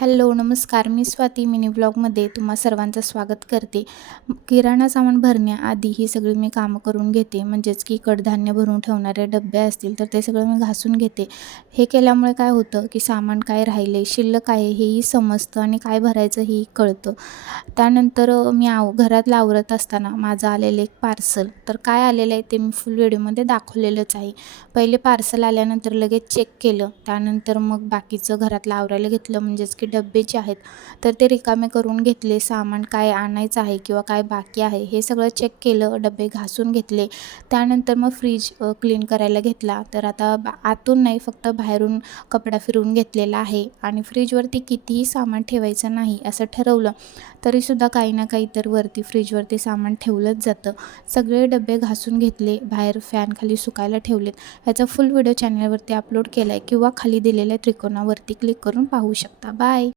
Hello, नमस्कार. मी Swati mini व्लॉगमध्ये तुम्हा सर्वांचं स्वागत करते. किराणा सामान भरण्याआधी ही सगळी मी कामं करून घेते. म्हणजेच की कडधान्य भरून ठेवणारे डब्बे असतील तर ते सगळं मी घासून घेते. हे केल्यामुळे काय होतं की सामान काय राहिले, शिल्लक आहे हेही समजतं आणि काय भरायचं हेही कळतं. त्यानंतर मी घरातलं आवरत असताना माझं आलेलं एक पार्सल, तर काय आलेलं आहे ते मी फुल व्हिडिओमध्ये दाखवलेलंच आहे. पहिले पार्सल आल्यानंतर लगेच चेक केलं. त्यानंतर मग बाकीचं घरातलं आवरायला घेतलं. म्हणजेच की डब्बे जे आहेत तर ते रिकामे करून घेतले. सामान काय आणायचं आहे किंवा काय बाकी आहे हे सगळं चेक केलं. डब्बे घासून घेतले. त्यानंतर मग फ्रीज क्लीन करायला घेतला. तर आता आतून नाही, फक्त बाहेरून कपडा फिरवून घेतलेला आहे आणि फ्रीजवरती कितीही सामान ठेवायचं नाही असं ठरवलं तरीसुद्धा काही ना काही तर वरती फ्रीजवरती सामान ठेवलंच जातं. सगळे डबे घासून घेतले, बाहेर फॅनखाली सुकायला ठेवलेत. ह्याचा फुल व्हिडिओ चॅनलवरती अपलोड केला आहे किंवा खाली दिलेल्या त्रिकोणावरती क्लिक करून पाहू शकता. बाय.